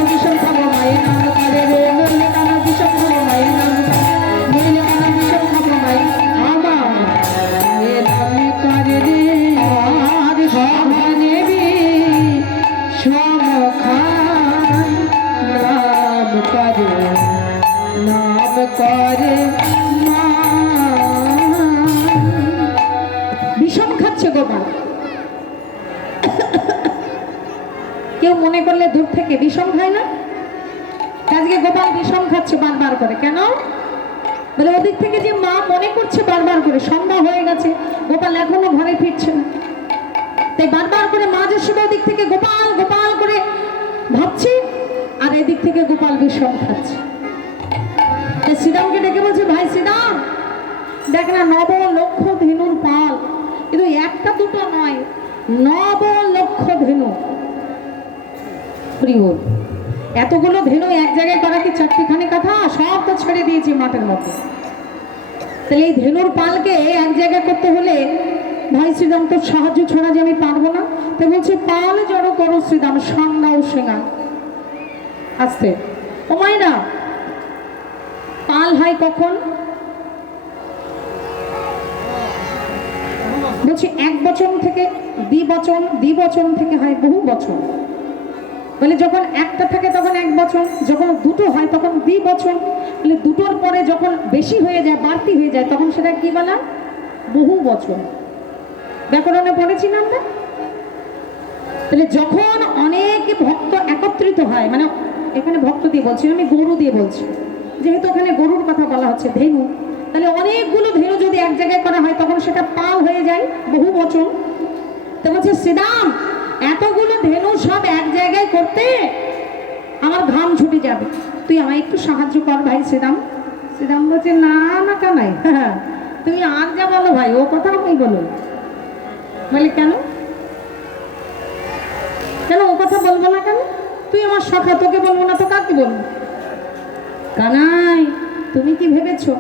ভীষণ খাবো মায়ের নাম কাঁদে গো নইলে কেন ভীষণ খাবো মায়ের নাম নইলে কেন ভীষণ খাবো মায়ের আমার মায়ের নামে কাঁদে রে আর সভা দেবী সম খায় নাম করে নাম করে বিষম খাচ্ছে গোপাল কেউ মনে করলে দূর থেকে বিষম খায় না আজকে গোপাল বিষম খাচ্ছে বারবার করে কেন বলে ওদিক থেকে যে মা মনে করছে বারবার করে সন্ধ্যা হয়ে গেছে গোপাল এখনো ঘরে ফিরছে না তাই বারবার করে মা যশোদা ওদিক থেকে গোপাল গোপাল করে ভাবছে আর এদিক থেকে গোপাল বিষম খাচ্ছে শ্রীরামকে ডেকে বলছে ভাই শ্রীরাম দেখ না 9 লক্ষ ধেনুর পাল কিন্তু একটা দুটো নয় 9 লক্ষ ধেনু বল এতগুলো ধেনু এক জায়গায় করা কি চারটিখানি কথা সব তো ছেড়ে দিয়েছি মাঠের মধ্যে তাহলে এই ধেনুর পালকে এক জায়গায় করতে হলে ভাই শ্রীরাম তোর সাহায্য ছাড়া যে আমি পারবো না তাই বলছে পাল জড়ো করো শ্রীরাম সাঙ্গাও সেঙ্গা আসতে ও মাইনা পাল হয় কখন বলছি এক বচন থেকে দ্বিবচন থেকে হয় বহু বচন বলে যখন একটা থাকে তখন এক বচন যখন দুটো হয় তখন দ্বিবচন বলে দুটোর পরে যখন বেশি হয়ে যায় বাড়তি হয়ে যায় তখন সেটা কি বলা বহু বচন ব্যাকরণে পড়েছি না আমরা তাহলে যখন অনেক ভক্ত একত্রিত হয় মানে এখানে ভক্ত দিয়ে বলছি আমি গরু দিয়ে বলছি যেহেতু ওখানে গরুর কথা বলা হচ্ছে ধেনু তাহলে অনেকগুলো ধেনু যদি এক জায়গায় করা হয় তখন সেটা পাল হয়ে যায় বহু বচন তো বলছে শ্রীরাম এতগুলো ধেনু সব এক জায়গায় করতে আমার ঘাম ছুটে যাবে তুই আমায় একটু সাহায্য কর ভাই শ্রীরাম শ্রীরাম বলছে না না কানাই তুমি আর যা বলো ভাই ও কথা আমি বলো বলে কেন কেন ও কথা বলবো না কেন তুই আমার সখা তোকে বলবো না তো কাকে বলবো কানাই তুমি কি ভেবেছো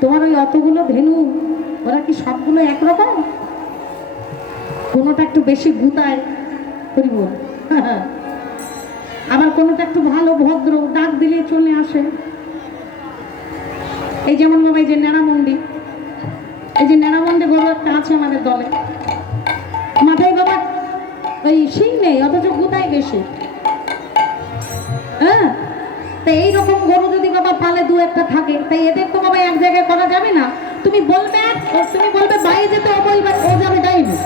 তোমার ওই অতগুলো ধেনু ওরা কি সবগুলো একরকম কোনোটা একটু বেশি গুতায় করিব আবার কোনোটা একটু ভালো ভদ্র ডাক দিলে চলে আসে এই যেমন বাবা এই যে ন্যাড়ামন্ডি গরু একটা আছে আমাদের দলে মাথায় বাবা ওই শিং নেই অথচ গুতায় বেশি হ্যাঁ তো এইরকম গরু যদি বাবা পালে দু একটা থাকে তাই এদের তো বাবা এক জায়গায় করা যাবে না তুমি বলবে বাইরে যেতে ও যাবে ডাইনি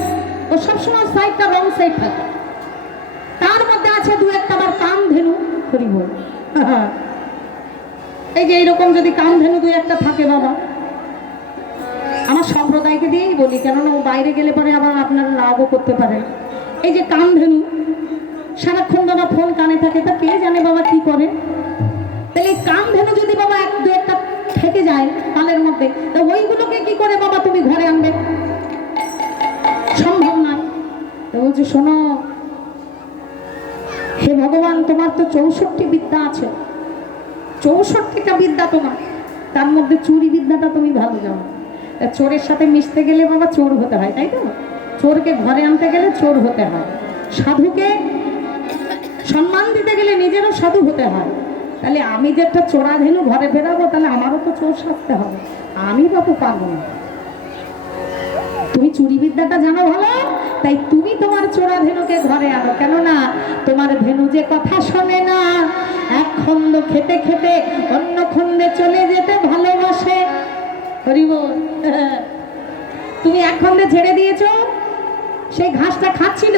ও সবসময় সাইডটা রং সাইড থাকে তার মধ্যে আছে দু একটা আবার কাম ধেনু করিব এই যে এইরকম যদি কাম ধেনু দু একটা থাকে বাবা আমার সম্প্রদায়কে দিয়েই বলি কেননা ও বাইরে গেলে পরে আবার আপনারা রাগও করতে পারেন এই যে কাম ধেনু সারাক্ষণ বাবা ফোন কানে থাকে তা কে জানে বাবা কি করে তাহলে এই কাম ধেনু যদি বাবা এক দু একটা থেকে যায় পালের মধ্যে তা ওইগুলোকে কি করে বাবা তুমি ঘরে আনবে সম্ভব নয় তো বলছে শোনো হে ভগবান তোমার তো 64 বিদ্যা আছে 64টা বিদ্যা তোমার তার মধ্যে চুরি বিদ্যাটা তুমি ভালো জানো চোরের সাথে মিশতে গেলে বাবা চোর হতে হয় তাই তো চোরকে ঘরে আনতে গেলে চোর হতে হয় সাধুকে সম্মান দিতে গেলে নিজেরও সাধু হতে হয় তাহলে আমি যে একটা চোরা ধেনু ঘরে ফেরাবো তাহলে আমারও তো চোর সাজতে হবে আমি বাবু পারবো না তুমি চুরি বিদ্যাটা জানো ভালো তাই তুমি তোমার চোরা ধেনুকে ঘরে আনো কেননা তোমার ধেনু যে কথা শোনে না এক খন্ড খেতে খেতে অন্য খন্ডে চলে যেতে ভালোবাসে হরি বল খন্দে ছেড়ে দিয়েছো, সেই ঘাসটা খাচ্ছিল,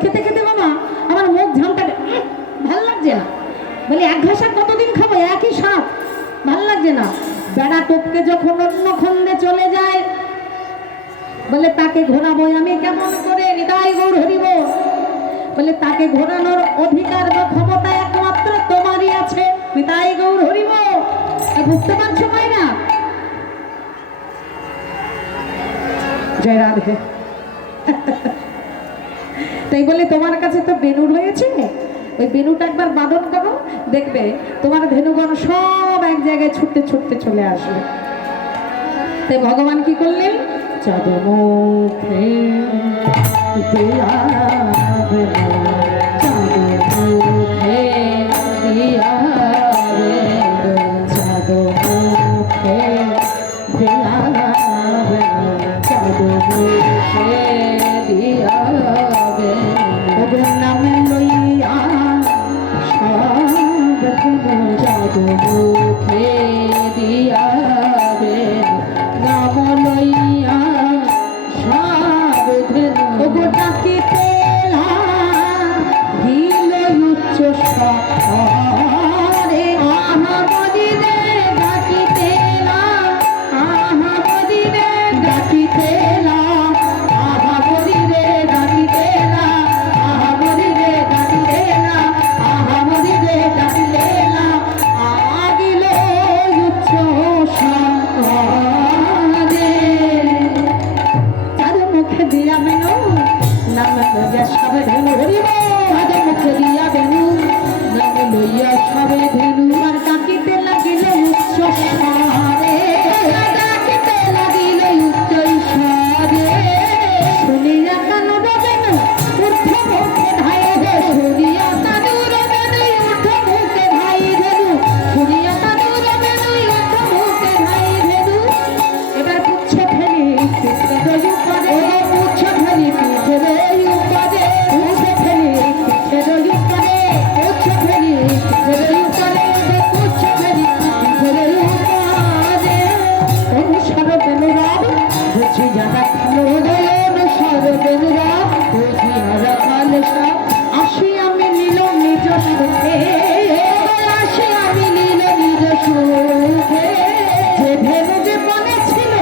খেতে খেতে বাবা আমার মুখ ঝামটা ভাল লাগছে না। বলি এক ঘাস আর কতদিন খাবো, একই স্বাদ, ভাল লাগছে না। বেড়া টপকে যখন অন্য খন্দে চলে যায়, বলে তাকে ঘোরাবো আমি কেমন করে, হৃদয় গৌর হরিব। বলে তাকে ঘোরানোর অধিকার বা ক্ষমতা একমাত্র তোমারই আছে, হৃদয় গৌর হরিব। বুঝতে পারছো মাইনা? জয় রাধে। তাই বলে তোমার কাছে তো বেনু রয়েছে, ওই বেনুটা একবার বাদন করো, দেখবে তোমার ধেনুগণ সব এক জায়গায় ছুটতে ছুটতে চলে আসবে। তাই ভগবান কি করলেন, চাঁদমুখে দিয়া বেনু, চাঁদমুখে দিয়া বেনু, চাঁদমুখে দিয়া বেনু, চাঁদমুখে দিয়া বেনু, নামে লইয়া সব ধেনু, চাঁদমুখে দিয়া বেনু, নাম লইয়া সব ধেনু, ডাকিতে লাগিল উচ্চ স্বরে, আহা বলিরে ডাকিতে, আহা বলিরে ডাকিতে, আহা বলিরে ডাকিতে, আহা বলিরে ডাকিতে, আহা বলিরে ডাকিতে, আগিল উচ্চ স্বরে। চাঁদ মুখে দিয়া বেনু, নাম লইয়া সবে ধেনু, চাঁদ মুখে দিয়া বেনু, নাম লইয়া সবে ধেনু, আর ডাকিতে লাগিল উচ্চ স্বরে, ডাকিতে লাগিল উচ্চ স্বরে, শুনিয়া কানুর বেনু ঊর্ধ্ব মুখে ধাই ধেনু, শুনিয়া কানুর বেনু ঊর্ধ্ব মুখে ধাই ধেনু, শুনিয়া কানুর বেনু ঊর্ধ্ব মুখে ধাই ধেনু। এবার পুচ্ছ ফেলি পিঠে রয়ু করে, পুচ্ছ ফেলি পিঠে রয়ু করে, পুচ্ছ ফেলি পিঠে রয়ু করে, পুচ্ছ ফেলি পিঠে রয়ু করে, পুচ্ছ ফেলি পিঠে রয়ু করে। অনুসর বেনু রব বুঝিয়া রাখলো দয়, অনুসর বেনু রব বুঝিয়া রাখলে সব, আসি আমি নীল নিজ সুখে, আসি আমি নীল নিজ সুখে। যে ভেনু যে মনে ছিল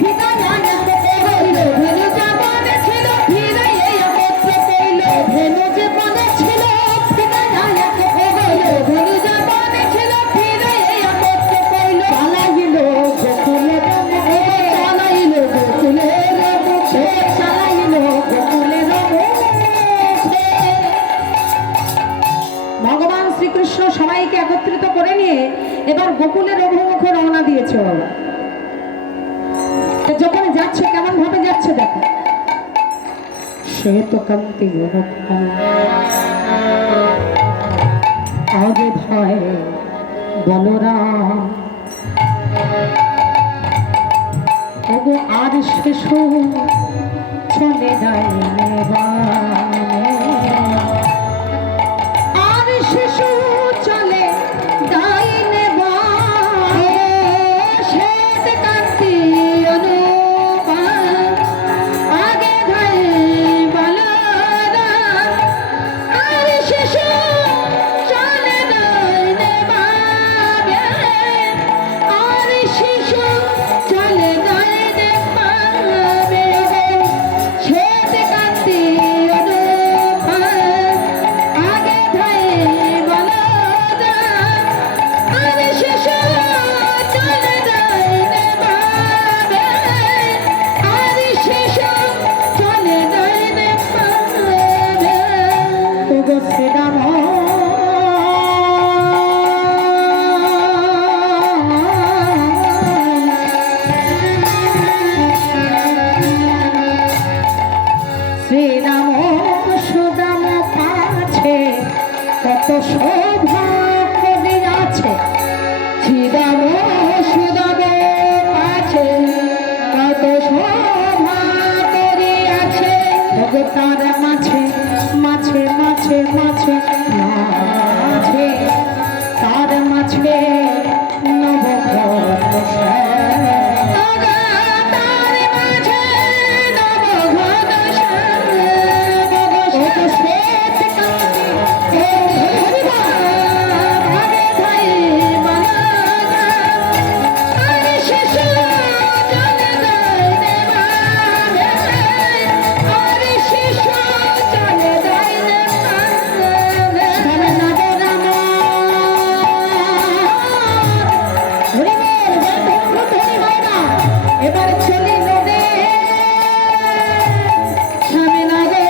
হৃদয় একত্রে হইল, ভেনু যে মনে ছিল হৃদয় একত্রে হইল, ভেনু যে মনে ছিল হৃদয় একত্রে হইল, ভেনু যে মনে ছিল হৃদয় একত্রে হইল। চালাইল গোকুলের মুখে, চালাইল গোকুলের মুখে, চালাইল গোকুলের মুখে। ভগবান শ্রীকৃষ্ণ সবাইকে একত্রিত করে নিয়ে এবার গোকুলের অভিমুখে রওনা দিয়েছে। বাবা যখন যাচ্ছে কেমন ভাবে যাচ্ছে দেখো, শ্বেত কান্তি আগে ভয় বলরাম, ওগো আর শিশু চলে যায় আর শিশু চলে ডাইনে বায়ে, শ্বেত কান্তি অনুমান আগে ভাই বলরাম, আর শিশু চলে ডাইনে বায়ে, আর শিশু চলে ডাইনে বায়ে, শ্বেত কান্তি এবার চলে নদে স্বামী নাগে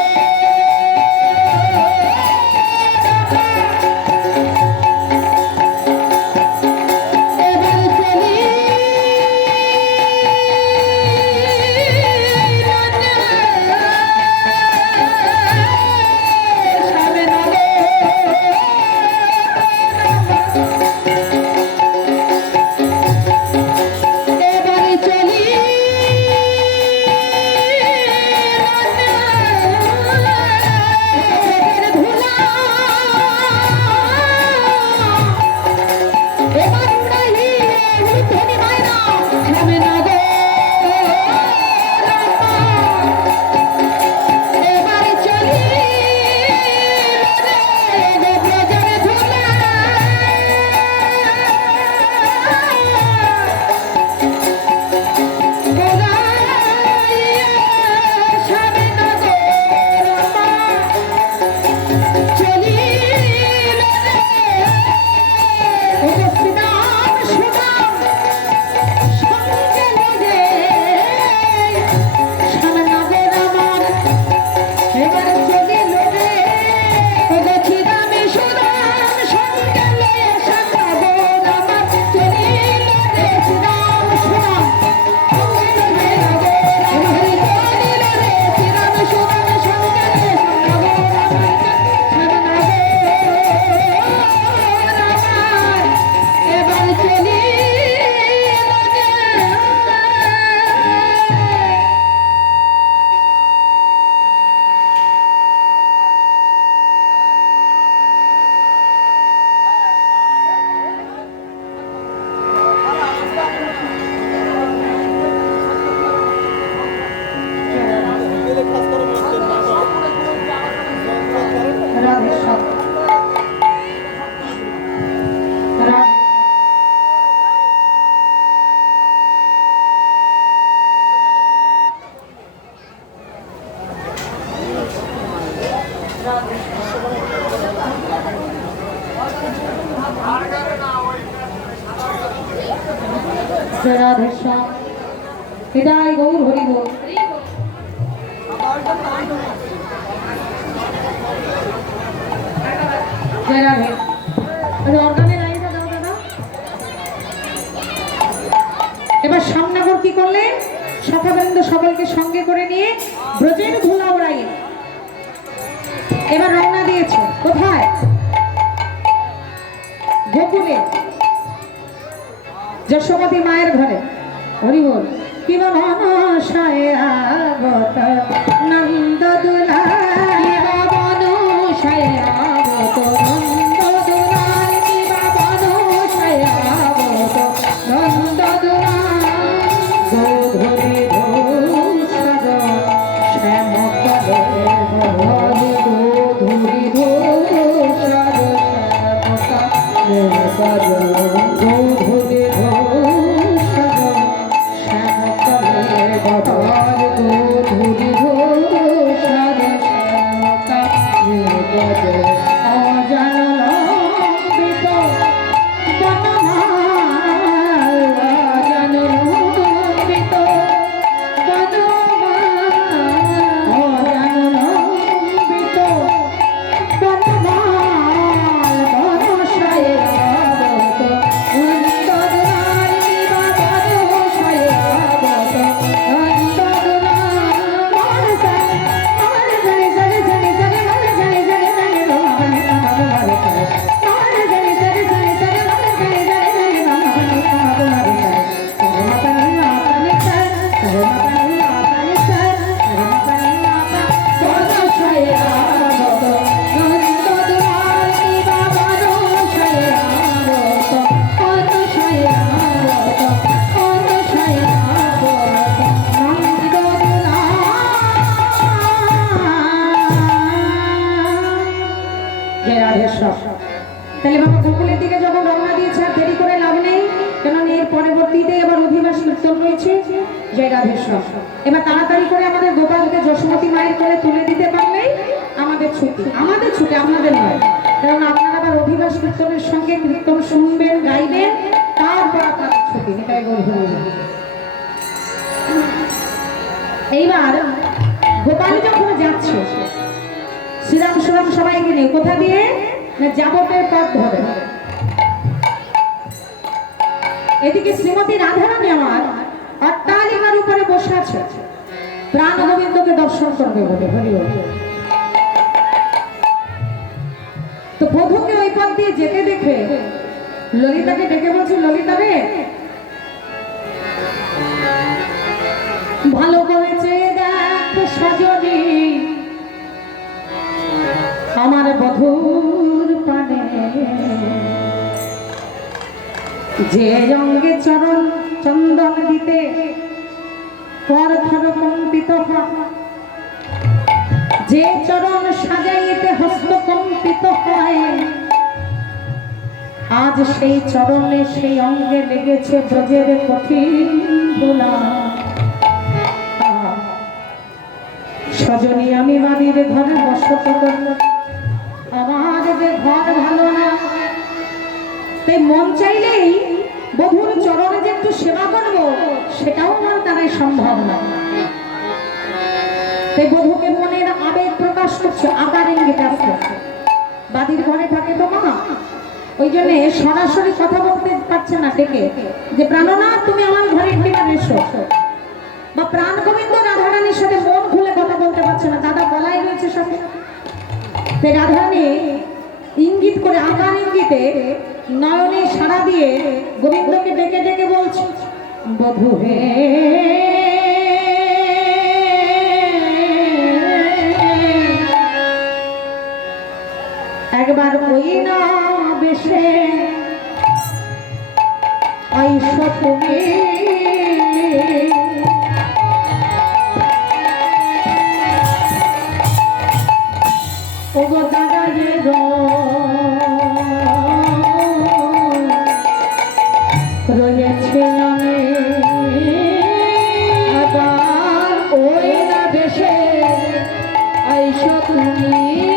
রাধেশ্যাম হৃদয় গৌর হরি বল জয় রাধে অর্গানের লাইনটা দাও দাদা এবার সামনাগর কি করলেন সখাবৃন্দ সকলকে সঙ্গে করে নিয়ে ব্রজের ধুলা ওড়াইয়ে এবার রওনা দিয়েছে কোথায় গোকুলে যশোমতী মায়ের ঘরে হরি বল কি মনসায় আগত নন্দ দুলাল মনসায় আগত নন্দ দুলাল কি মনসায় আগত নন্দ দুলাল গোধূলি ধূসর শ্যাম কলে গোধূলি ধূসর শ্যাম কলে গোধূলি তাহলে বাবা গোকুলের দিকে যখন রওনা দিয়েছে আর দেরি করে লাভ নেই, কেন এর পরবর্তীতে এবার অধিবাস কীর্তন রয়েছে। জয় রাধেশ্বর। এবার তাড়াতাড়ি করে আমাদের গোপালকে যশোমতী মায়ের করে তুলে দিতে পারলেই আমাদের ছুটি, আপনাদের নয়, কারণ আপনারা আবার অধিবাস কীর্তনের সঙ্গে কীর্তন শুনবেন, গাইবেন, তারপর আপনাদের ছুটি। এটাই বলবো। এইবার গোপাল যখন যাচ্ছে শ্রীরাম সুরাম সবাইকে নিয়ে কোথা দিয়ে না যাবতের পথ ধরে, এদিকে শ্রীমতী রাধারানী আমার অট্টালিকার উপরে বসে আছে প্রাণ গোবিন্দকে দর্শন করবে বলে। তো বধূকে ওই পথ দিয়ে যেতে দেখে ললিতাকে ডেকে বলছে, ললিতা রে ভালো করেছে দেখ সজনী আমার বধূর পানে, যে রঙে চরণ চন্দন দিতে কর ধর কম্পিত হয়, যে চরণ সাজাইতে হস্ত কম্পিত হয়, আজ সেই চরণে সেই অঙ্গে লেগেছে ব্রজের কঠিন দোলা। সজনী আমি বাড়ির ঘরে বসত করল, আমার যে ঘর ভালো না, তাই মন চাইলেই বধুর চরণে যে একটু সেবা করবো সেটাও আমার দ্বারাই সম্ভব না। তাই বধুকে মনের আবেগ প্রকাশ করছে, আকার ইঙ্গিতে আসছে। বাড়ির ঘরে থাকে তো মা, ওই জন্য সরাসরি কথা বলতে পারছে না, ডেকে যে প্রাণনাথ তুমি আমার ঘরে একটিবার এসো, বা প্রাণ গোবিন্দ রাধারানীর সাথে মন খুলে কথা বলতে পারছে না, দাদা বলাই রয়েছে সাথে। তাই রাধারানী ইঙ্গিত করে আকার ইঙ্গিতে নয়নে সাড়া দিয়ে গোবিন্দকে ডেকে ডেকে বলছে, বধূ হে একবার ওই না বেশে আইসো তুমি, ওগো দাদা যে রয়েছে আমি আবার ওই না বেশে আইসো তুমি।